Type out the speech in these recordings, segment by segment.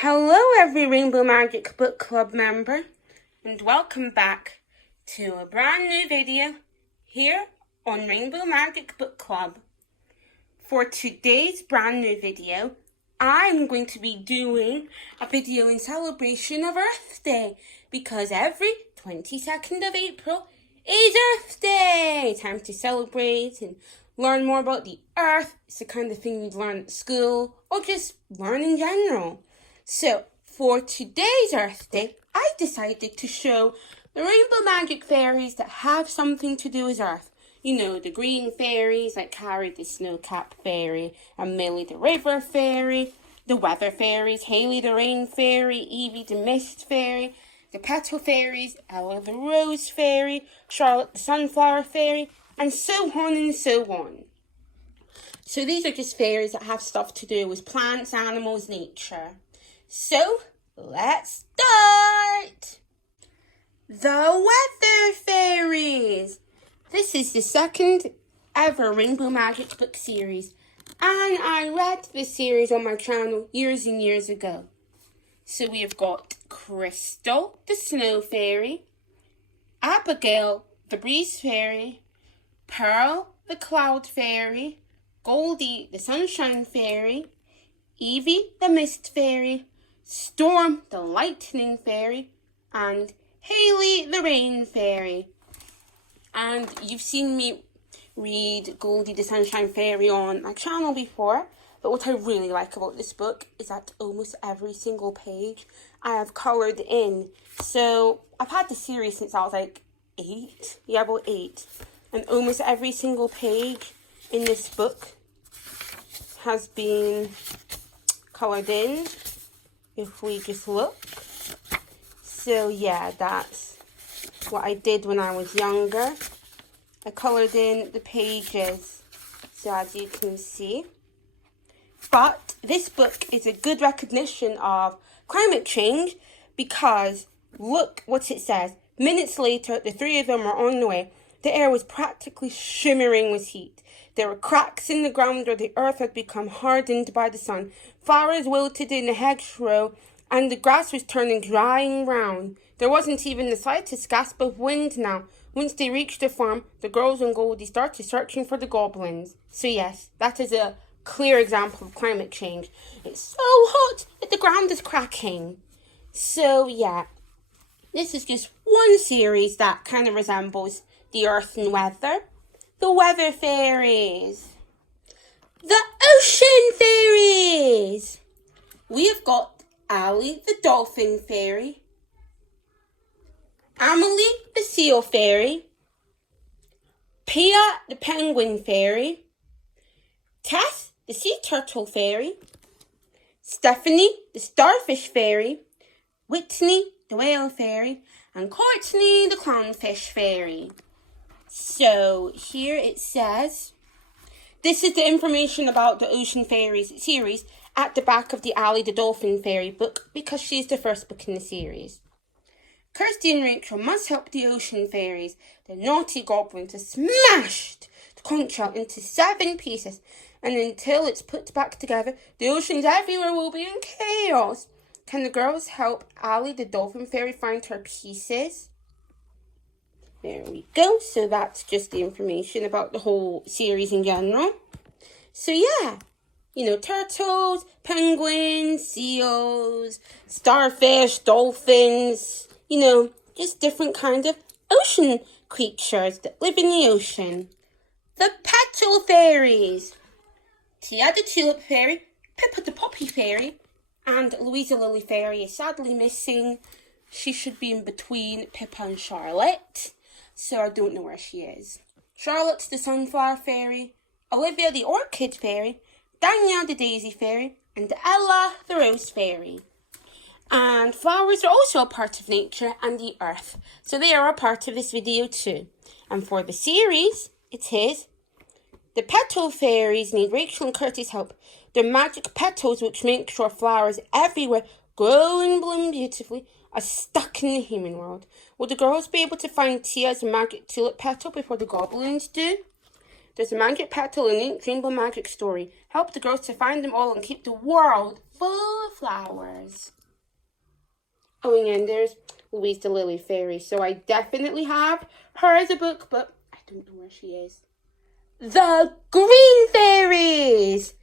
Hello every Rainbow Magic Book Club member, and welcome back to a brand new video here on Rainbow Magic Book Club. For today's brand new video, I'm going to be doing a video in celebration of Earth Day, because every 22nd of April is Earth Day. Time to celebrate and learn more about the Earth. It's the kind of thing you'd learn at school or just learn in general. So, for today's Earth Day, I decided to show the Rainbow Magic Fairies that have something to do with Earth. You know, the Green Fairies like Carrie the Snow-Capped Fairy and Mae the River Fairy, the Weather Fairies, Haley the Rain Fairy, Evie the Mist Fairy, the Petal Fairies, Ella the Rose Fairy, Charlotte the Sunflower Fairy, and so on and so on. So these are just fairies that have stuff to do with plants, animals, nature. So, let's start! The Weather Fairies! This is the second ever Rainbow Magic book series, and I read this series on my channel years and years ago. So we have got Crystal, the Snow Fairy, Abigail, the Breeze Fairy, Pearl, the Cloud Fairy, Goldie, the Sunshine Fairy, Evie, the Mist Fairy, Storm, the Lightning Fairy, and Haley, the Rain Fairy. And you've seen me read Goldie, the Sunshine Fairy on my channel before, but what I really like about this book is that almost every single page I have coloured in. So I've had the series since I was like 8. Yeah, about 8. And almost every single page in this book has been coloured in. If we just look. So yeah, that's what I did when I was younger. I coloured in the pages, so as you can see. But this book is a good recognition of climate change, because look what it says. Minutes later, the three of them were on the way. The air was practically shimmering with heat. There were cracks in the ground where the earth had become hardened by the sun. Flowers wilted in the hedgerow, and the grass was turning dry and brown. There wasn't even the slightest gasp of wind now. Once they reached the farm, the girls and Goldie started searching for the goblins. So yes, that is a clear example of climate change. It's so hot that the ground is cracking. So yeah, this is just one series that kind of resembles the Earth and weather. The Weather Fairies. The Ocean Fairies. We have got Allie, the Dolphin Fairy. Amelie, the Seal Fairy. Pia, the Penguin Fairy. Tess, the Sea Turtle Fairy. Stephanie, the Starfish Fairy. Whitney, the Whale Fairy. And Courtney, the Clownfish Fairy. So here it says, this is the information about the Ocean Fairies series at the back of the Allie the Dolphin Fairy book, because she's the first book in the series. Kirsty and Rachel must help the Ocean Fairies. The naughty goblins have smashed the conch shell into 7 pieces, and until it's put back together, the oceans everywhere will be in chaos. Can the girls help Allie the Dolphin Fairy find her pieces? There we go. So that's just the information about the whole series in general. So yeah, you know, turtles, penguins, seals, starfish, dolphins, you know, just different kinds of ocean creatures that live in the ocean. The Petal Fairies. Tia the Tulip Fairy, Pippa the Poppy Fairy, and Louisa Lily Fairy is sadly missing. She should be in between Pippa and Charlotte, so I don't know where she is. Charlotte's the Sunflower Fairy, Olivia the Orchid Fairy, Danielle the Daisy Fairy, and Ella the Rose Fairy. And flowers are also a part of nature and the earth, so they are a part of this video too. And for the series, it is the Petal Fairies need Rachel and Curtis' help. Their magic petals, which make sure flowers everywhere grow and bloom beautifully, are stuck in the human world. Will the girls be able to find Tia's magic tulip petal before the goblins do? There's a magic petal in each Rainbow Magic story. Help the girls to find them all and keep the world full of flowers. Oh, and then there's Louise the Lily Fairy. So I definitely have her as a book, but I don't know where she is. The Green Fairies!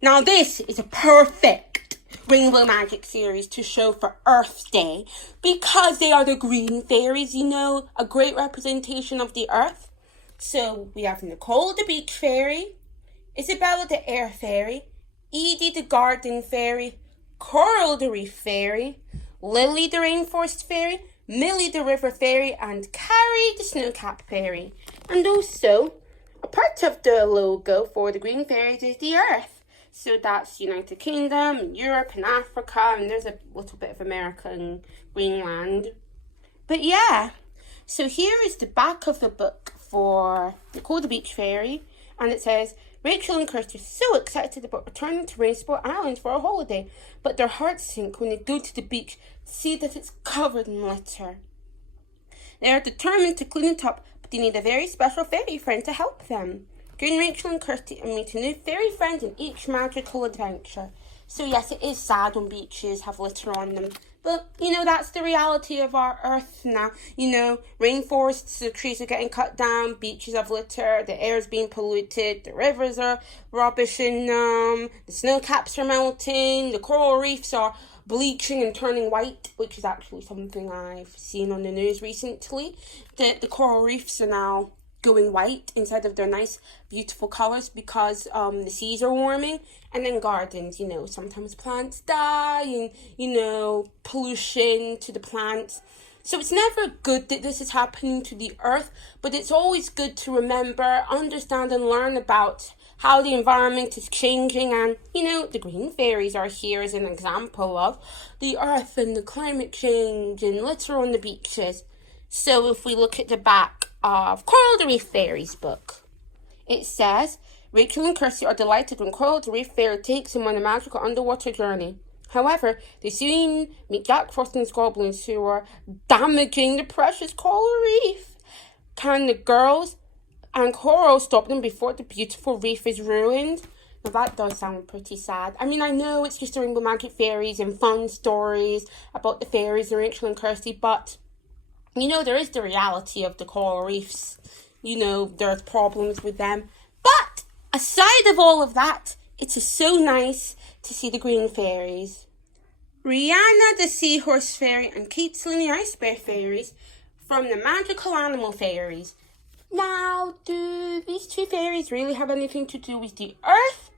Now this is a perfect Rainbow Magic series to show for Earth Day because they are the Green Fairies, you know, a great representation of the Earth. So we have Nicole the Beach Fairy, Isabella the Air Fairy, Edie the Garden Fairy, Coral the Reef Fairy, Lily the Rainforest Fairy, Millie the River Fairy, and Carrie the Snowcap Fairy. And also, a part of the logo for the Green Fairies is the Earth. So that's United Kingdom, and Europe, and Africa, and there's a little bit of America and Greenland. But yeah, so here is the back of the book for Nicole the Beach Fairy, and it says, Rachel and Kirsty are so excited about returning to Rainbow Island for a holiday, but their hearts sink when they go to the beach to see that it's covered in litter. They are determined to clean it up, but they need a very special fairy friend to help them. Join Rachel and Kirsty and meet a new fairy friend in each magical adventure. So yes, it is sad when beaches have litter on them. But, you know, that's the reality of our Earth now. You know, rainforests, the trees are getting cut down, beaches have litter, the air's being polluted, the rivers are rubbish in them, the snow caps are melting, the coral reefs are bleaching and turning white, which is actually something I've seen on the news recently. The coral reefs are now going white instead of their nice, beautiful colours because the seas are warming. And then gardens, you know, sometimes plants die and, you know, pollution to the plants. So it's never good that this is happening to the Earth, but it's always good to remember, understand and learn about how the environment is changing. And, you know, the Green Fairies are here as an example of the Earth and the climate change and litter on the beaches. So if we look at the back of Coral the Reef Fairies book, it says, Rachel and Kirsty are delighted when Coral the Reef Fairy takes them on a magical underwater journey. However, they soon meet Jack Frost and his goblins who are damaging the precious coral reef. Can the girls and Coral stop them before the beautiful reef is ruined? Now that does sound pretty sad. I mean, I know it's just the Rainbow Magic Fairies and fun stories about the fairies and Rachel and Kirsty, but you know, there is the reality of the coral reefs. You know, there's problems with them. But aside of all of that, it is so nice to see the Green Fairies. Rihanna the Seahorse Fairy and Caitlin the Ice Bear Fairies from the Magical Animal Fairies. Now, do these two fairies really have anything to do with the Earth?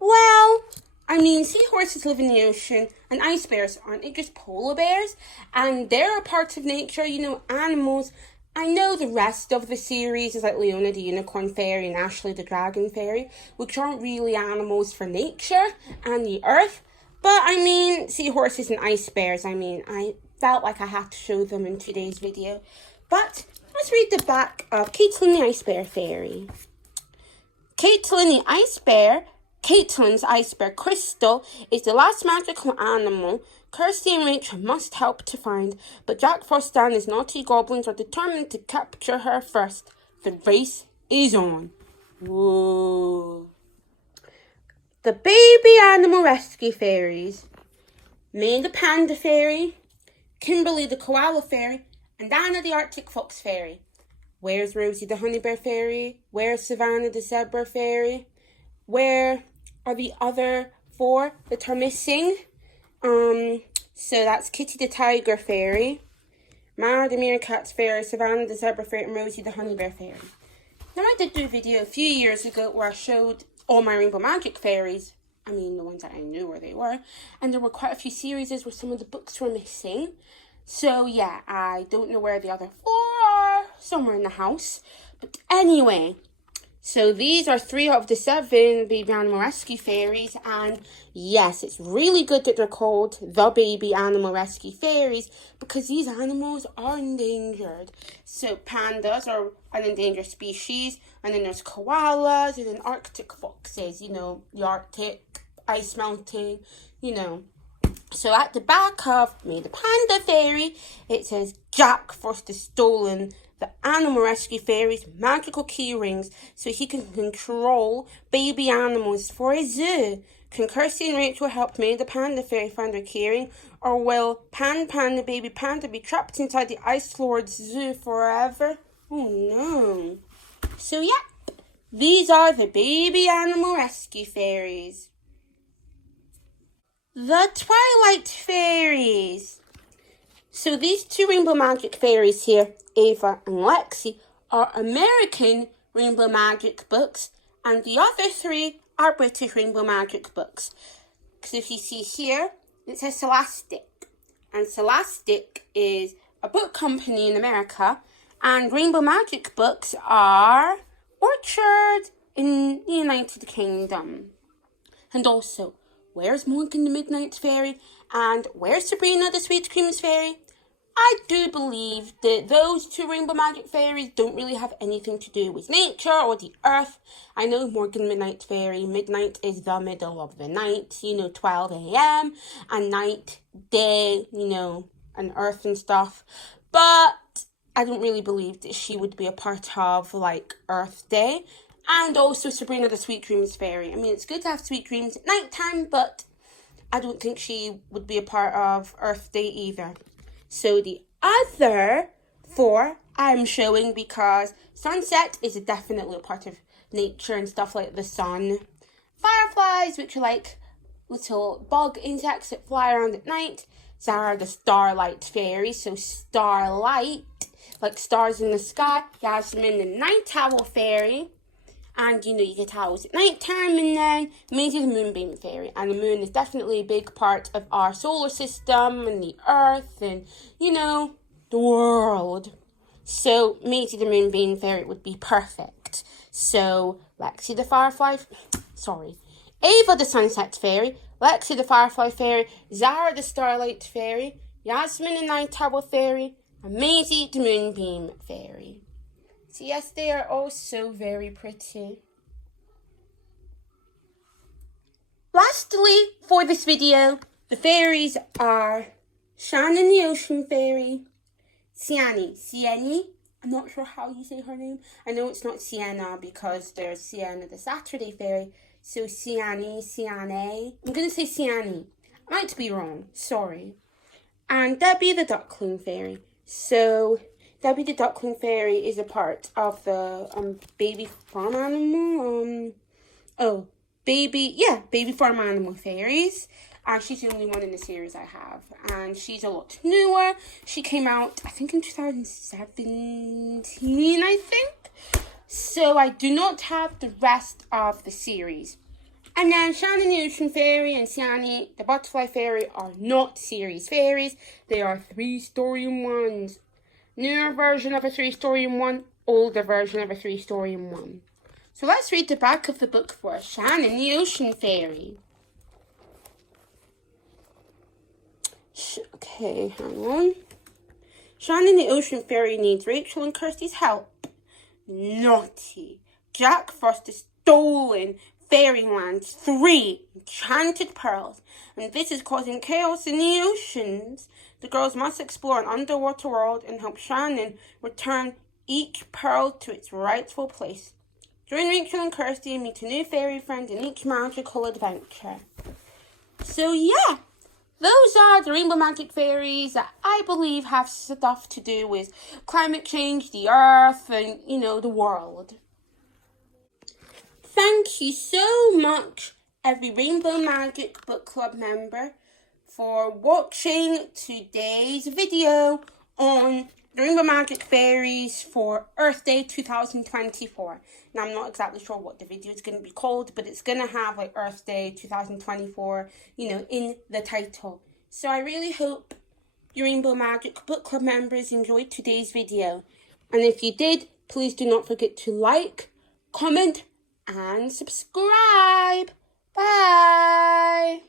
Well, I mean, seahorses live in the ocean, and ice bears, aren't they just polar bears? And they're a part of nature, you know, animals. I know the rest of the series is like Leona the Unicorn Fairy and Ashley the Dragon Fairy, which aren't really animals for nature and the Earth. But, I mean, seahorses and ice bears, I mean, I felt like I had to show them in today's video. But let's read the back of Caitlin the Ice Bear Fairy. Caitlin's ice bear Crystal is the last magical animal Kirsty and Rachel must help to find, but Jack Frost and his naughty goblins are determined to capture her first. The race is on. Whoa. The Baby Animal Rescue Fairies. Mae the Panda Fairy, Kimberly the Koala Fairy, and Anna the Arctic Fox Fairy. Where's Rosie the Honey Bear Fairy? Where's Savannah the Zebra Fairy? Where are the other four that are missing? So that's Kitty the Tiger Fairy, Mara the Meerkat Fairy, Savannah the Zebra Fairy, and Rosie the Honey Bear Fairy. Now I did do a video a few years ago where I showed all my Rainbow Magic Fairies. I mean, the ones that I knew where they were. And there were quite a few series where some of the books were missing. So yeah, I don't know where the other four are. Somewhere in the house. But anyway, so these are 3 of the 7 Baby Animal Rescue Fairies, and yes, it's really good that they're called the Baby Animal Rescue Fairies because these animals are endangered. So pandas are an endangered species, and then there's koalas, and then Arctic foxes, you know, the Arctic, ice melting, you know. So at the back of Mae the Panda Fairy, it says, Jack first has stolen the Animal Rescue Fairy's magical key rings so he can control baby animals for a zoo. Can Kirsty and Rachel help Mae the Panda Fairy find her keyring, or will Panda Baby Panda be trapped inside the Ice Lord's zoo forever? Oh no. So yeah, these are the baby animal rescue fairies. The Twilight Fairies. So these two Rainbow Magic Fairies here, Ava and Lexi, are American Rainbow Magic books, and the other three are British Rainbow Magic books. Because if you see here, it says Scholastic, and Scholastic is a book company in America, and Rainbow Magic books are Orchard in the United Kingdom. And also, where's Morgan the Midnight Fairy? And where's Sabrina the Sweet Creams Fairy? I do believe that those two Rainbow Magic Fairies don't really have anything to do with nature or the earth. I know Morgan Midnight Fairy, midnight is the middle of the night, 12 a.m. and night, day, and earth and stuff. But I don't really believe that she would be a part of, Earth Day. And also Sabrina the Sweet Dreams Fairy. I mean, it's good to have sweet dreams at night time, but I don't think she would be a part of Earth Day either. So the other four I'm showing because sunset is definitely a part of nature and stuff like the sun. Fireflies, which are like little bug insects that fly around at night. Zara the Starlight Fairy, so starlight, like stars in the sky. Yasmin the Night Owl Fairy. And, you get owls at night time. And then Mae the Moonbeam Fairy. And the moon is definitely a big part of our solar system and the earth and, the world. So Mae the Moonbeam Fairy would be perfect. So Lexi the Firefly, Ava the Sunset Fairy, Lexi the Firefly Fairy, Zara the Starlight Fairy, Yasmin the Night Owl Fairy, and Maisie the Moonbeam Fairy. So yes, they are all so very pretty. Lastly, for this video, the fairies are Shannon the Ocean Fairy, Sienny, I'm not sure how you say her name. I know it's not Sienna because there's Sienna the Saturday Fairy. So Sienny. I'm going to say Sienny. I might be wrong, sorry. And Debbie the Duckling Fairy. So Debbie the Duckling Fairy is a part of the baby farm animal. Baby farm animal fairies. She's the only one in the series I have. And she's a lot newer. She came out, I think, in 2017, So I do not have the rest of the series. And then Shannon the Ocean Fairy and Sienny the Butterfly Fairy are not series fairies. They are 3-story-in-ones. Newer version of a 3-story-in-one, older version of a 3-story-in-one. So let's read the back of the book for Shannon the Ocean Fairy. Okay, hang on. Shannon the Ocean Fairy needs Rachel and Kirsty's help. Naughty. Jack first has stolen Fairyland's 3 enchanted pearls, and this is causing chaos in the oceans. The girls must explore an underwater world and help Shannon return each pearl to its rightful place. Join Rachel and Kirsty and meet a new fairy friend in each magical adventure. So yeah, those are the Rainbow Magic Fairies that I believe have stuff to do with climate change, the earth, and, the world. Thank you so much, every Rainbow Magic Book Club member, for watching today's video on the Rainbow Magic Fairies for Earth Day 2024. Now, I'm not exactly sure what the video is going to be called, but it's going to have Earth Day 2024, in the title. So I really hope your Rainbow Magic Book Club members enjoyed today's video. And if you did, please do not forget to like, comment, and subscribe. Bye!